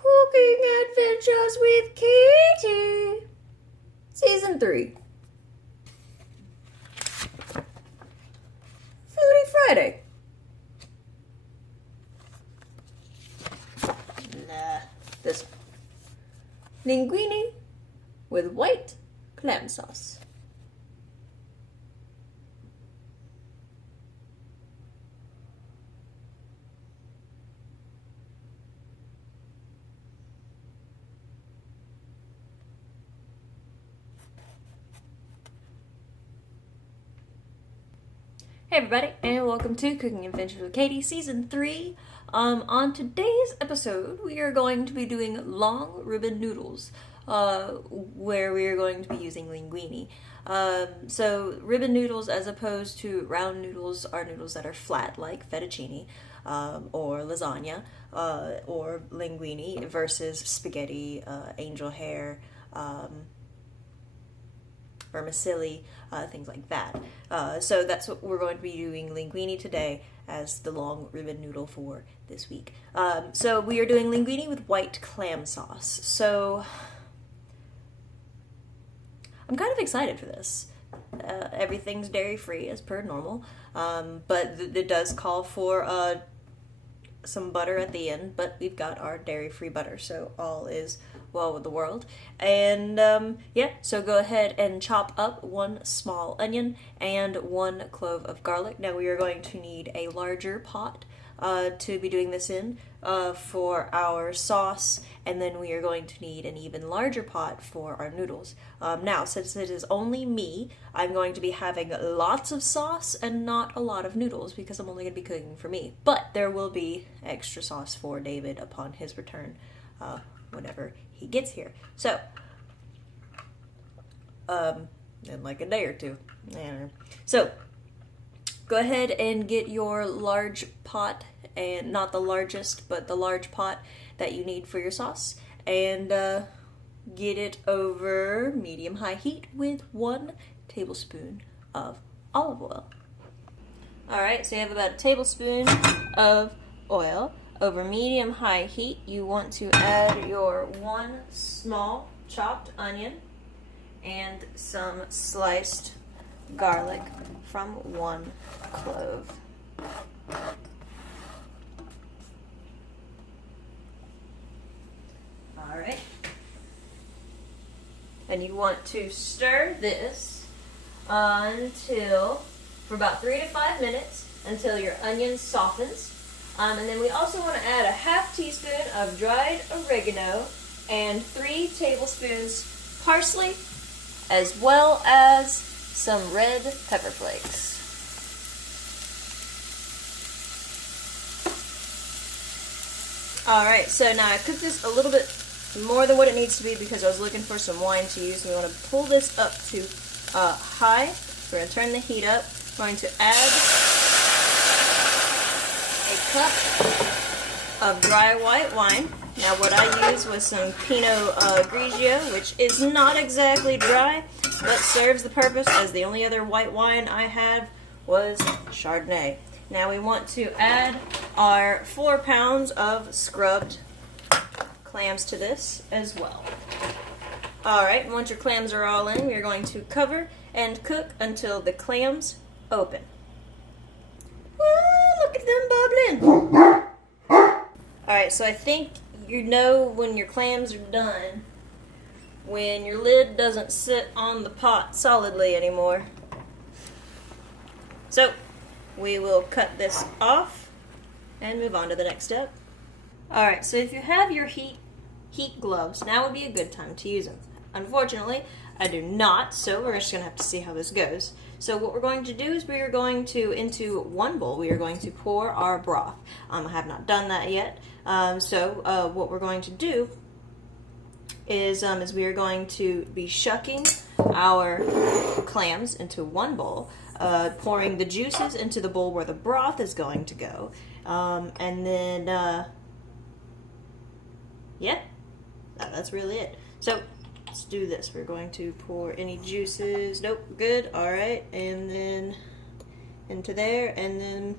Cooking Adventures with Katie, Season 3. Foodie Friday. Nah, this one. Linguini with white clam sauce. Hey everybody, and welcome to Cooking Adventures with Katie, Season 3. On today's episode, we are going to be doing long ribbon noodles, where we are going to be using linguini. So ribbon noodles, as opposed to round noodles, are noodles that are flat, like fettuccine, or lasagna, or linguini, versus spaghetti, angel hair, vermicelli, things like that. So that's what we're going to be doing linguini today as the long ribbon noodle for this week. So we are doing linguini with white clam sauce. So I'm kind of excited for this. Everything's dairy-free as per normal, but it does call for some butter at the end, but we've got our dairy-free butter, so all is well with the world. And yeah, so go ahead and chop up 1 small onion and 1 clove of garlic. Now we are going to need a larger pot to be doing this in for our sauce, and then we are going to need an even larger pot for our noodles. Now, since it is only me, I'm going to be having lots of sauce and not a lot of noodles because I'm only going to be cooking for me. But there will be extra sauce for David upon his return whenever he gets here. So, in like a day or two. So, go ahead and get your large pot, and not the largest, but the large pot that you need for your sauce, and get it over medium-high heat with 1 tablespoon of olive oil. Alright, so you have about a tablespoon of oil. Over medium-high heat, you want to add your 1 small chopped onion and some sliced garlic from 1 clove. Alright. And you want to stir this for about 3 to 5 minutes until your onion softens. And then we also want to add a ½ teaspoon of dried oregano and 3 tablespoons parsley, as well as some red pepper flakes. Alright, so now I cooked this a little bit more than what it needs to be because I was looking for some wine to use. We want to pull this up to high. We're going to turn the heat up. We're going to add a cup of dry white wine. Now what I used was some Pinot Grigio, which is not exactly dry, but serves the purpose, as the only other white wine I had was Chardonnay. Now we want to add our 4 pounds of scrubbed clams to this as well. Alright, once your clams are all in, we're going to cover and cook until the clams open. Look at them bubbling! Alright, so I think you know when your clams are done when your lid doesn't sit on the pot solidly anymore. So, we will cut this off and move on to the next step. Alright, so if you have your heat gloves, now would be a good time to use them. Unfortunately, I do not, so we're just going to have to see how this goes. So what we're going to do is we are going to, into 1 bowl, we are going to pour our broth. I have not done that yet, so what we're going to do is we are going to be shucking our clams into 1 bowl, pouring the juices into the bowl where the broth is going to go, and then, yeah, that's really it. So let's do this. We're going to pour any juices. Nope, good. All right, and then into there, and then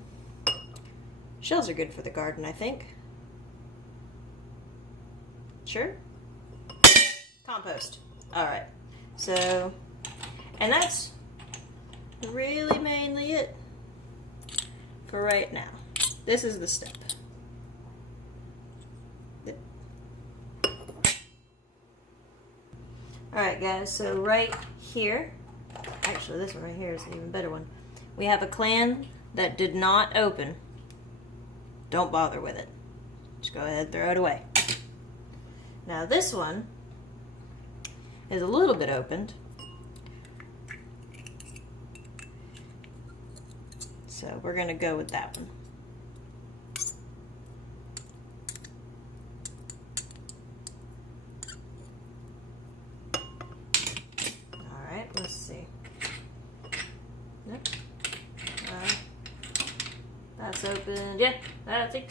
shells are good for the garden, I think. Sure? Compost. Alright. So, and that's really mainly it for right now. This is the step. Alright guys, so right here, actually this one right here is an even better one. We have a clam that did not open. Don't bother with it. Just go ahead and throw it away. Now this one is a little bit opened. So we're going to go with that one. Alright, let's see. Yep. That's open. Yeah, I think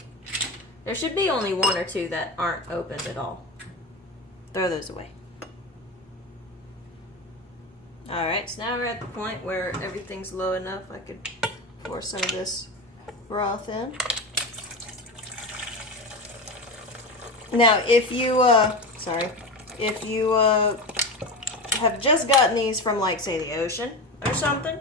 there should be only one or two that aren't opened at all. Throw those away. Alright, so now we're at the point where everything's low enough I could pour some of this broth in. Now, if you, if you have just gotten these from, like, say, the ocean or something,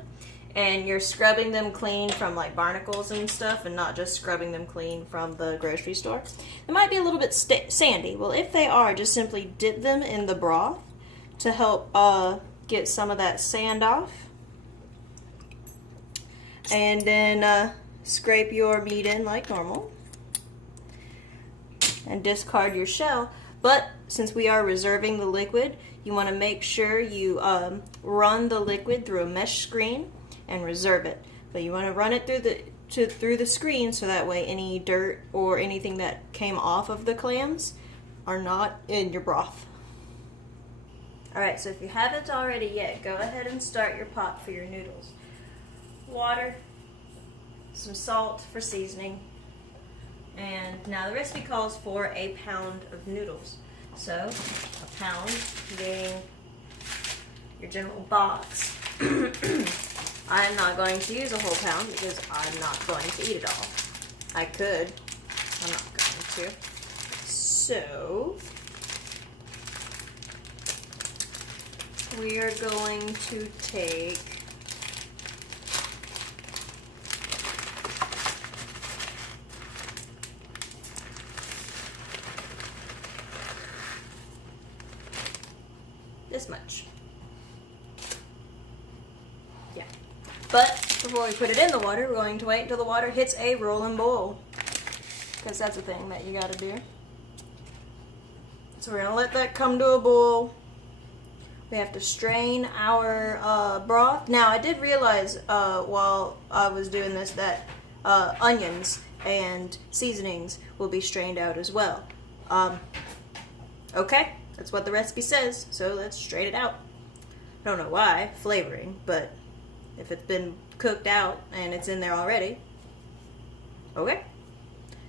and you're scrubbing them clean from, like, barnacles and stuff, and not just scrubbing them clean from the grocery store, they might be a little bit sandy. Well, if they are, just simply dip them in the broth to help get some of that sand off. And then scrape your meat in like normal. And discard your shell. But since we are reserving the liquid, you want to make sure you run the liquid through a mesh screen and reserve it. But you want to run it through the screen so that way any dirt or anything that came off of the clams are not in your broth. Alright, so if you haven't already yet, go ahead and start your pot for your noodles. Water, some salt for seasoning, and now the recipe calls for a pound of noodles. So, a pound being your general box. I'm not going to use a whole pound because I'm not going to eat it all. I could, I'm not going to. So, we are going to take this much. Yeah. But before we put it in the water, we're going to wait until the water hits a rolling boil. Because that's a thing that you gotta do. So we're gonna let that come to a boil. We have to strain our broth. Now, I did realize while I was doing this that onions and seasonings will be strained out as well. Okay, that's what the recipe says, so let's strain it out. I don't know why, flavoring, but if it's been cooked out and it's in there already, okay.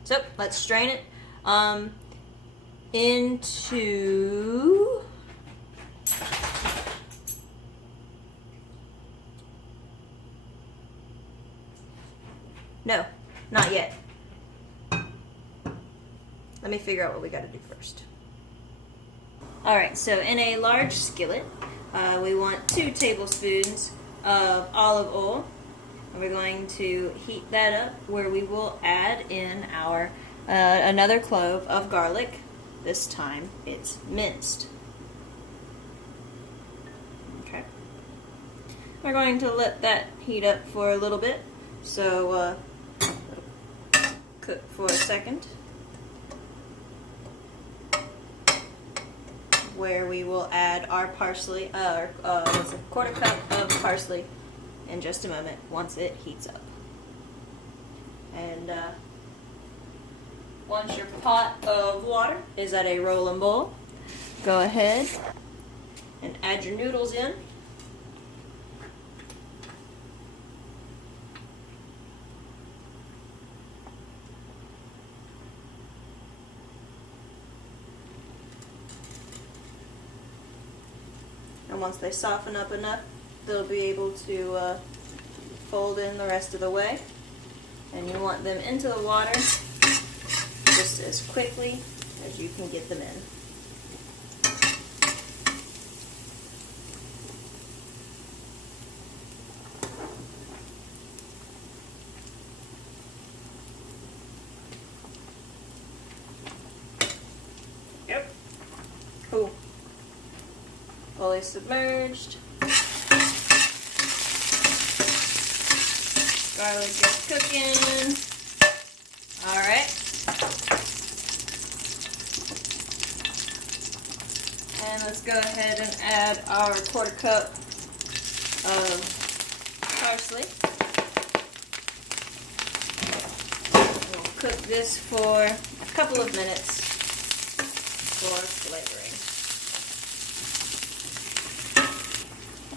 So, let's strain it into... No, not yet. Let me figure out what we gotta do first. Alright, so in a large skillet, we want 2 tablespoons of olive oil. And we're going to heat that up where we will add in our another clove of garlic. This time it's minced. Okay. We're going to let that heat up for a little bit. So cook for a second, where we will add our parsley, a quarter cup of parsley in just a moment once it heats up. And once your pot of water is at a rolling boil, go ahead and add your noodles in. And once they soften up enough, they'll be able to fold in the rest of the way. And you want them into the water just as quickly as you can get them in. Yep. Cool. Fully submerged. Garlic is cooking. Alright. And let's go ahead and add our 1/4 cup of parsley. We'll cook this for a couple of minutes for flavoring.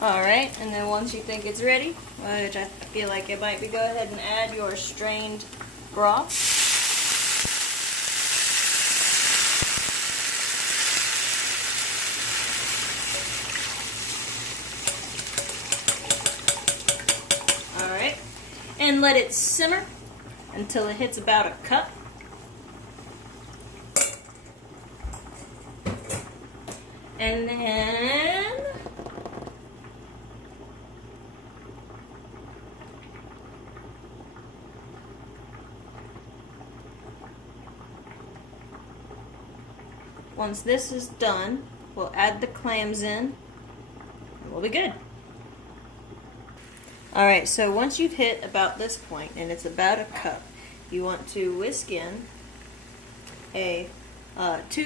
Alright, and then once you think it's ready, which I feel like it might be, go ahead and add your strained broth. Alright, and let it simmer until it hits about a cup. And then once this is done, we'll add the clams in and we'll be good. Alright, so once you've hit about this point and it's about a cup, you want to whisk in 2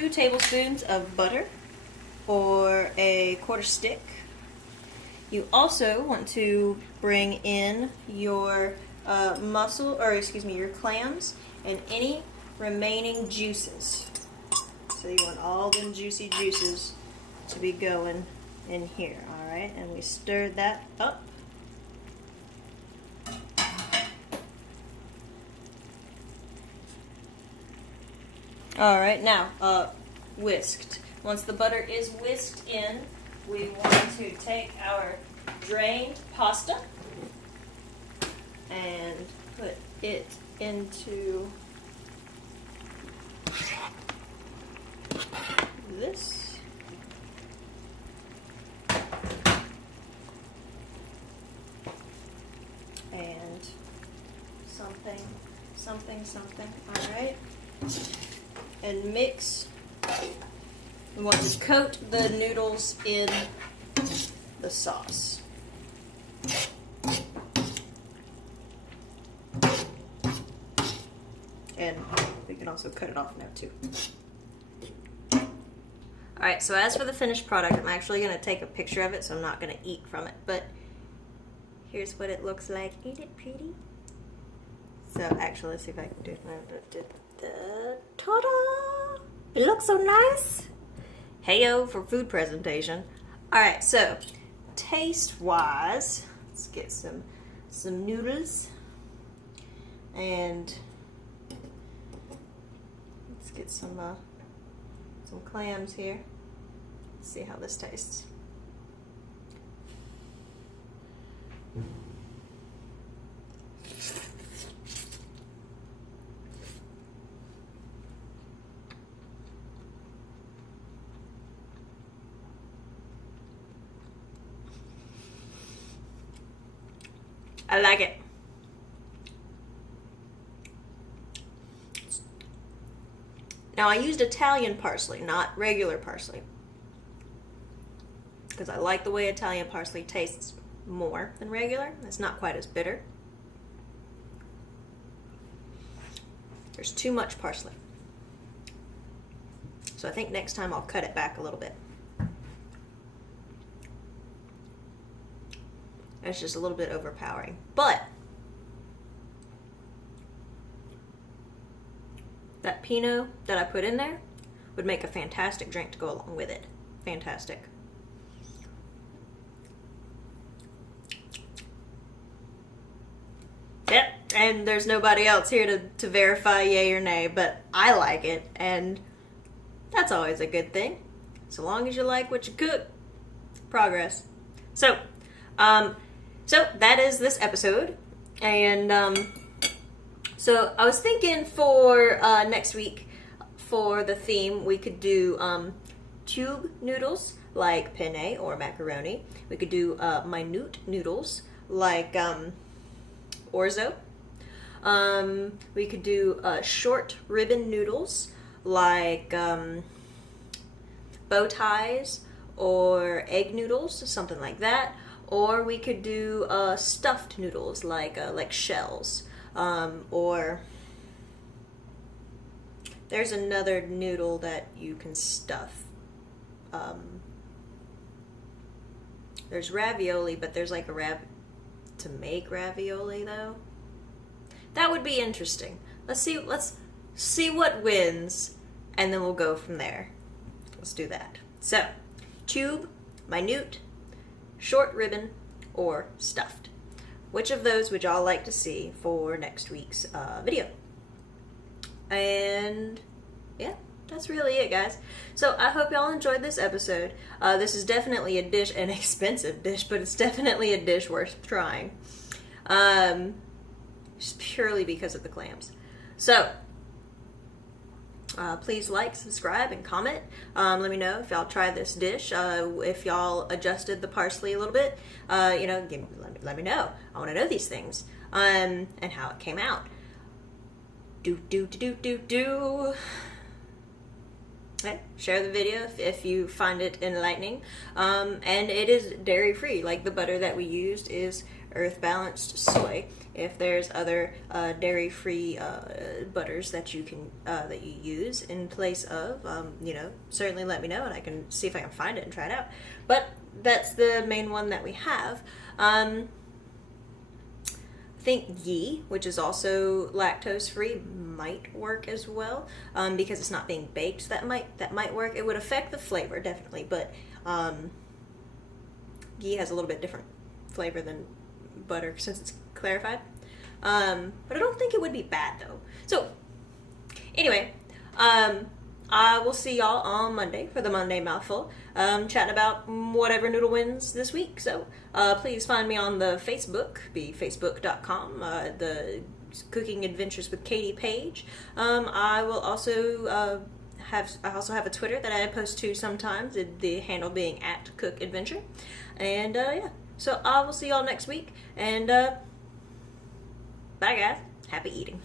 tablespoons of butter or a 1/4 stick. You also want to bring in your your clams and any remaining juices. So you want all them juicy juices to be going in here, alright? And we stir that up. Alright, now, whisked. Once the butter is whisked in, we want to take our drained pasta and put it into this. And something, alright. And mix. We want to coat the noodles in the sauce. And we can also cut it off now too. Alright, so as for the finished product, I'm actually going to take a picture of it, so I'm not going to eat from it, but here's what it looks like. Ain't it pretty? So actually, let's see if I can do it. Ta-da! It looks so nice. Heyo for food presentation. Alright, so taste-wise, let's get some noodles. And let's get some clams here. Let's see how this tastes. I like it. Now I used Italian parsley, not regular parsley, because I like the way Italian parsley tastes more than regular. It's not quite as bitter. There's too much parsley. So I think next time I'll cut it back a little bit. It's just a little bit overpowering. But that Pinot that I put in there would make a fantastic drink to go along with it. Fantastic. Yep, and there's nobody else here to verify yay or nay, but I like it, and that's always a good thing. So long as you like what you cook, progress. So that is this episode, and so I was thinking for next week, for the theme, we could do tube noodles like penne or macaroni. We could do minute noodles like orzo. We could do short ribbon noodles like bow ties or egg noodles, something like that. Or we could do stuffed noodles like shells. Or there's another noodle that you can stuff. There's ravioli, but there's like to make ravioli though. That would be interesting. Let's see what wins, and then we'll go from there. Let's do that. So, tube, minute, short ribbon, or stuffed. Which of those would y'all like to see for next week's video? And yeah, that's really it, guys. So I hope y'all enjoyed this episode. This is definitely a dish, an expensive dish, but it's definitely a dish worth trying. Just purely because of the clams. So, please like, subscribe, and comment. Let me know if y'all try this dish. If y'all adjusted the parsley a little bit, let me know. I want to know these things and how it came out. Okay, share the video if you find it enlightening. And it is dairy free. Like the butter that we used is earth balanced soy. If there's other dairy free butters that you can that you use in place of, certainly let me know and I can see if I can find it and try it out. But that's the main one that we have. I think ghee, which is also lactose free, might work as well because it's not being baked. That might work. It would affect the flavor definitely, but ghee has a little bit different flavor than butter since it's clarified. But I don't think it would be bad though. So anyway, I will see y'all on Monday for the Monday Mouthful, chatting about whatever noodle wins this week. So please find me on the Facebook, be facebook.com, the Cooking Adventures with Katie page. I will also have a Twitter that I post to sometimes, the handle being @CookAdventure. And yeah, so I will see y'all next week. And bye guys, happy eating.